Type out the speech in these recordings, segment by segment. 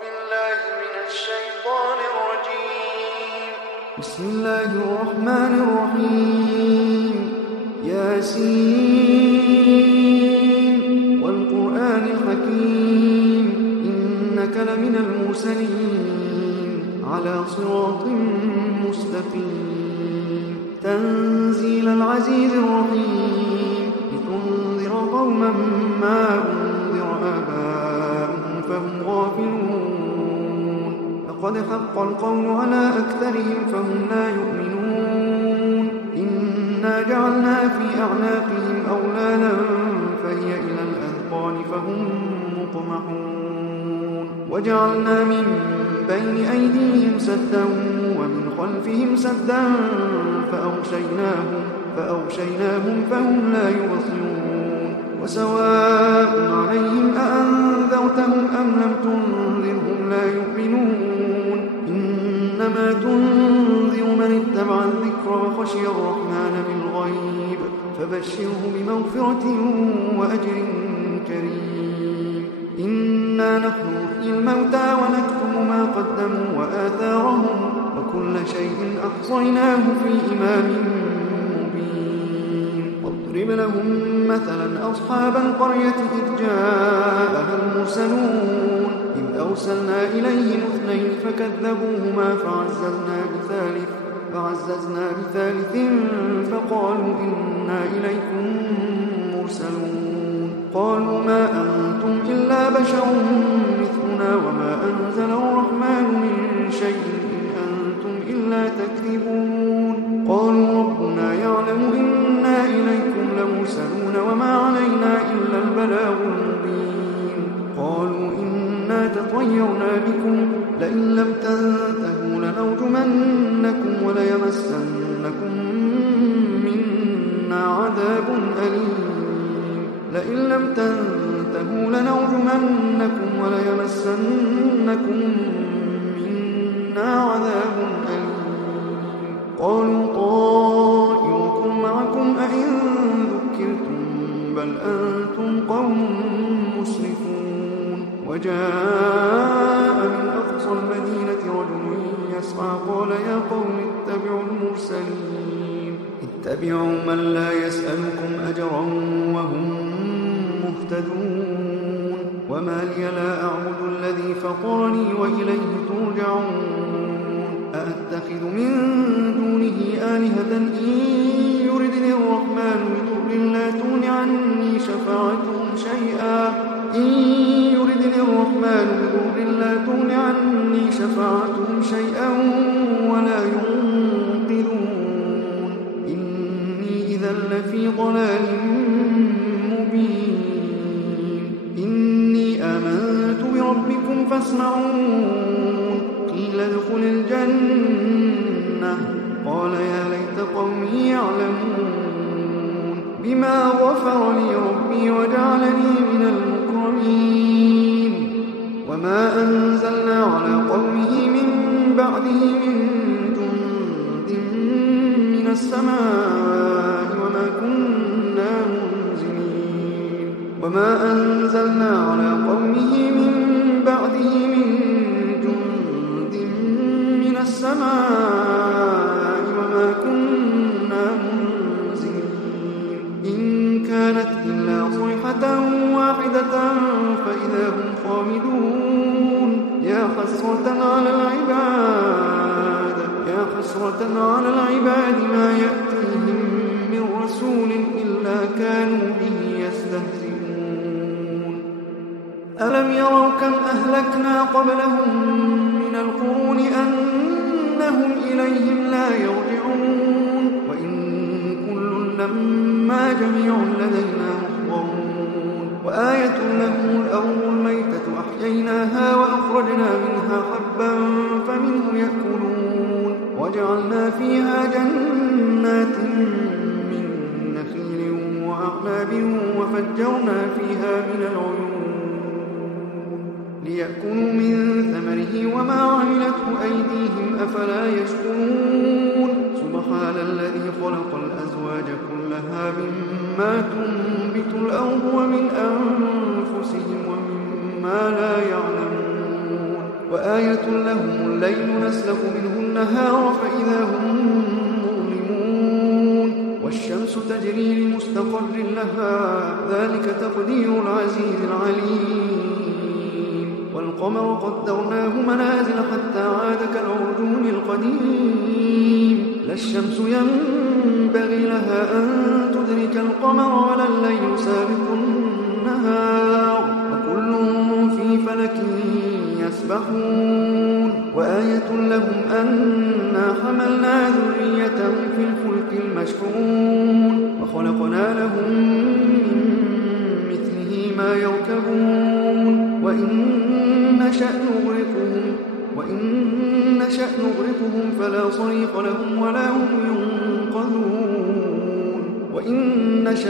بالله من الشيطان الرجيم. بسم الله الرحمن الرحيم. ياسين والقرآن الحكيم إنك لمن المرسلين على صراط مستقيم تنزيل العزيز الرحيم لتنذر قوما ما أنذر آباؤهم فهم غافلون لقد حق القول على أكثرهم فهم لا يؤمنون إنا جعلنا في أعناقهم أغلالا فهي إلى الأذقان فهم مقمحون وجعلنا من بين أيديهم سدا ومن خلفهم سدا فأغشيناهم فهم لا يبصرون وسواء عليهم أأنذرتهم أم لم تنذرهم لا يؤمنون إنما تنذر من اتبع الذكر وخشي الرحمن بالغيب فبشره بمغفرة وأجر كريم إنا نحن نحيي الموتى ونكتب ما قدموا وآثارهم وكل شيء أحصيناه في إمام مبين واضرب لهم مثلا أصحاب القرية إذ جاءها المرسلون إذ أرسلنا إليهم اثنين فكذبوهما فعززنا بثالث فقالوا إنا إليكم مرسلون قالوا ما أنتم إلا بشر مثلنا وما أنزل الرحمن من شيء إن أنتم إلا تكذبون قالوا ربنا يعلم إنا إليكم لمرسلون وما علينا إلا البلاغ المبين قالوا إنا تطيرنا بكم لئن لم تنتهوا لنرجمنكم وليمسنكم منا عذاب أليم لئن لم تنتهوا لنرجمنكم وليمسنكم منا عذاب أليم قالوا طائركم معكم أئن ذكرتم بل أنتم قوم مسرفون وجاء من أقصى المدينة رجل يسعى قال يا قوم اتبعوا المرسلين اتبعوا من لا يسألكم أجرا وهم مهتدون وما لي لا أعبد الذي فطرني وإليه ترجعون أأتخذ من دونه آلهة إن يردني الرحمن بضر لا تغن عني شفاعتهم شيئا ولا ينقذون إني إذا لفي ضلال مبين إني آمنت بربكم فاسمعون قيل ادخل الجنة قال يا ليت قومي يعلمون بما غفر لي ربي وجعلني من المكرمين وما أنزلنا على قومه من بعده من جند من السماء وما كنا منزلين وما أنزلنا على قومه من بعده من جند من السماء وما كنا منزلين إن كانت إلا صيحة واحدة فإذا هم خامدون يا حسرة على العباد ما يأتيهم من رسول إلا كانوا به يستهزئون ألم يروا كم أهلكنا قبلهم من القرون أنهم إليهم لا يرجعون وإن كل لما جميع لدينا محضرون وآية لهم الأرض الميتة أحييناها وأخرجنا منها حبا فمنه يأكلون وجعلنا فيها جنات من نخيل وأعناب وفجرنا فيها من العيون ليأكلوا من ثمره وما عملته أيديهم أفلا يشكرون سبحان الذي خلق الأزواج كلها مما تنبت الأرض ومن أنفسهم ومما لا يعلمون وآية لهم الليل نسلخ منه النهار فإذا هم مظلمون والشمس تجري لمستقر لها ذلك تقدير العزيز العليم والقمر قدرناه منازل حتى عاد كالعرجون القديم لا الشمس ينبغي لها أن تدرك القمر ولا الليل سابق النهار وكل في فلك يسبحون وآية لهم أنا حملنا ذريتهم في الفلك المشحون وخلقنا لهم من مثله ما يركبون وإن نشأ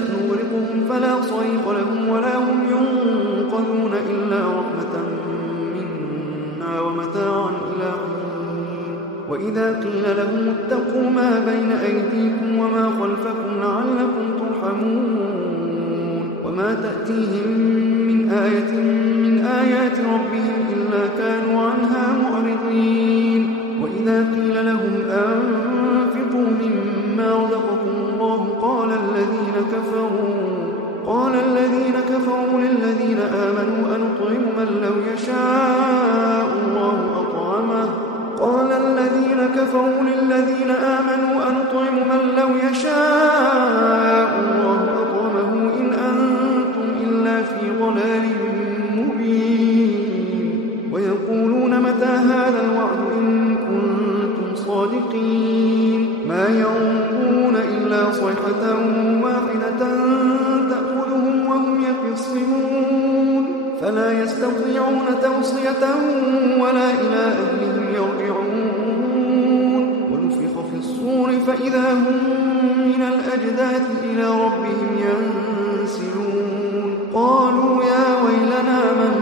نغرقهم فلا صريخ لهم ولا هم ينقذون إلا رحمة منا ومتاعا إلى حين وإذا قيل لهم اتقوا ما بين أيديكم وما خلفكم لعلكم ترحمون وما تأتيهم من آية من آيات ربهم إلا كانوا عنها معرضين وإذا قيل لهم أنفقوا مما رزقكم الله قال الذين كفروا للذين آمنوا أنطعم من لو يشاء الله أطعمه إن أنتم إلا في ضلال مبين ويقولون متى هذا الوعد إن كنتم صادقين ما ينظرون إلا صيحة واحدة تأخذهم وهم يخصمون فلا يستطيعون توصية ولا إلى أهلهم يرجعون ونفخ في الصور فإذا هم من الأجداث إلى ربهم ينسلون قالوا يا ويلنا من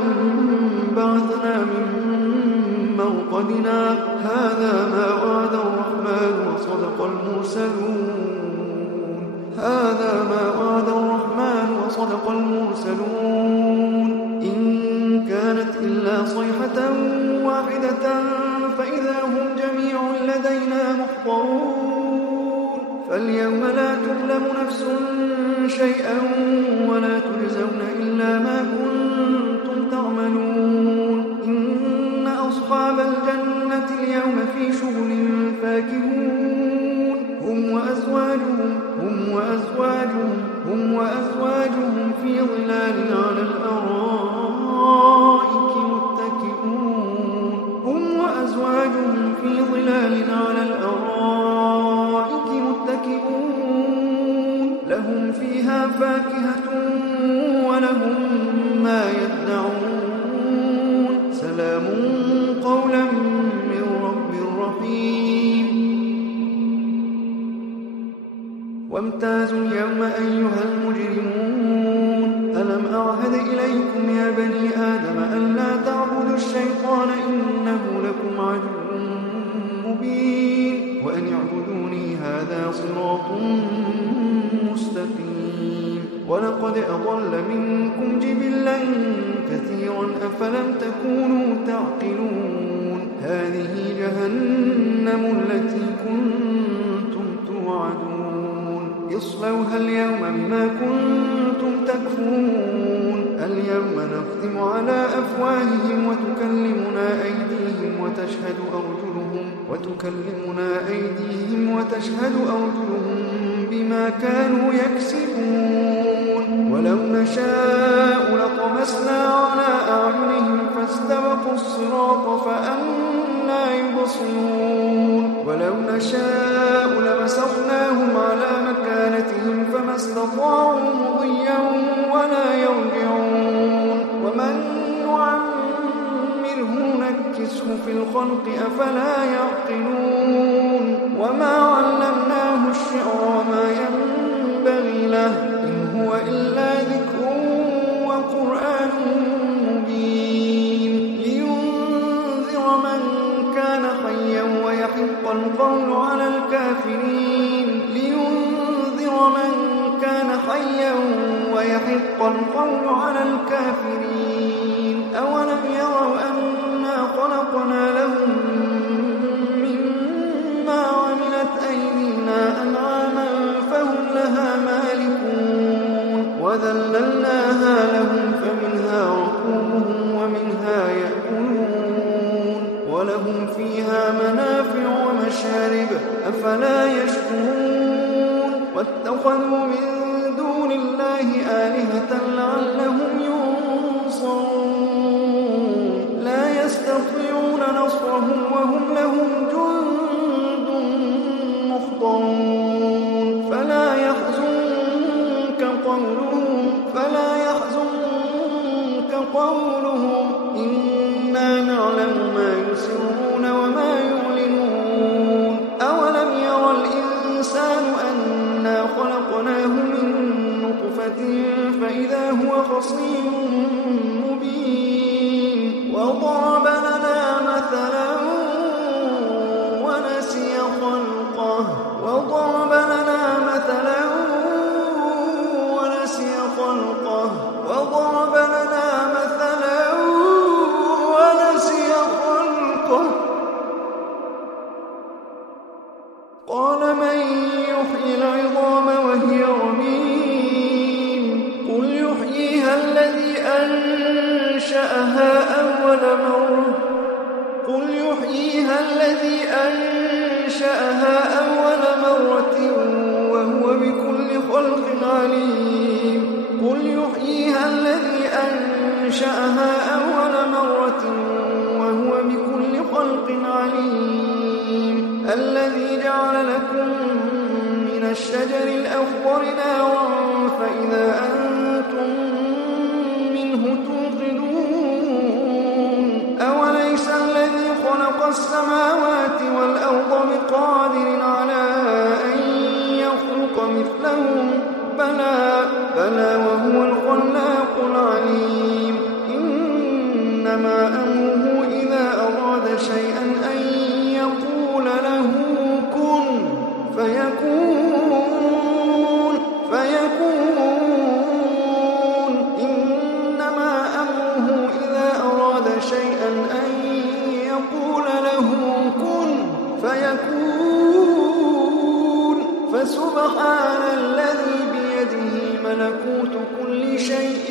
بعثنا من مرقدنا هذا ما وعد الرحمن وصدق المرسلون إن كانت إلا صيحة واحدة فإذا هم جميع لدينا محضرون فاليوم لا تظلم نفس شيئا ولا تجزون إلا ما كنتم تعملون إن أصحاب الجنة اليوم في شغل فاكهون هم وأزواجهم في ظلال على الأرائك متكئون لهم فيها فاكهة ولهم ما يدعون سلام قولا من رب رحيم وامتازوا اليوم أيها المجرمون ألم أعهد إليكم يا بني آدم ألا تعبدوا الشيطان إنه لكم عدو مبين وأن اعبدوني هذا صراط مستقيم ولقد أضل منكم جبلا كثيرا أفلم تكونوا تعقلون هذه جهنم التي كنتم توعدون اصلوها اليوم بما كنتم تكفرون اليوم نختم على أفواههم وتكلمنا أيديهم وتشهد أرجلهم بما كانوا يكسبون ولو نشاء لطمسنا على أعينهم فاستبقوا الصراط فأنى يبصرون ولو نشاء لمسخناهم على مكانتهم فما استطاعوا مضيا ولا يرجعون ومن نعمره نكسه في الخلق أفلا يعقلون وما علمناه الشعر وما ينبغي له إن هو إلا ذكر وقرآن مبين لينذر من كان حيا ويحق القول على الكافرين أولم يروا أنا خلقنا أفلا يشكرون واتخذوا من دون الله آلهة لعلهم ينصرون لا يستطيعون نصرهم وهم لهم جند محضرون فلا يحزنك قولهم إنا نعلم ما يسرون وما يعلنون أولم ير الإنسان أنا خلقناه من نطفة فإذا هو خصيم مبين وضرب لنا مثلا ونسي خلقه قال من يحيي العظام وهي رميم قل يحييها الذي أنشأها أول مرة وهو بكل خلق عليم الذي جعل لكم من الشجر الأخضر نارا فإذا أنتم منه توقدون أوليس الذي خلق السماوات والأرض بقادر على أن يخلق مثلهم بلى وهو الخلاق العليم إنما أمره إذا أراد شيئا أن يقول له كن فيكون إنما أمره إذا أراد شيئا أن يقول له كن فيكون فسبحان الذي بيده ملكوت كل شيء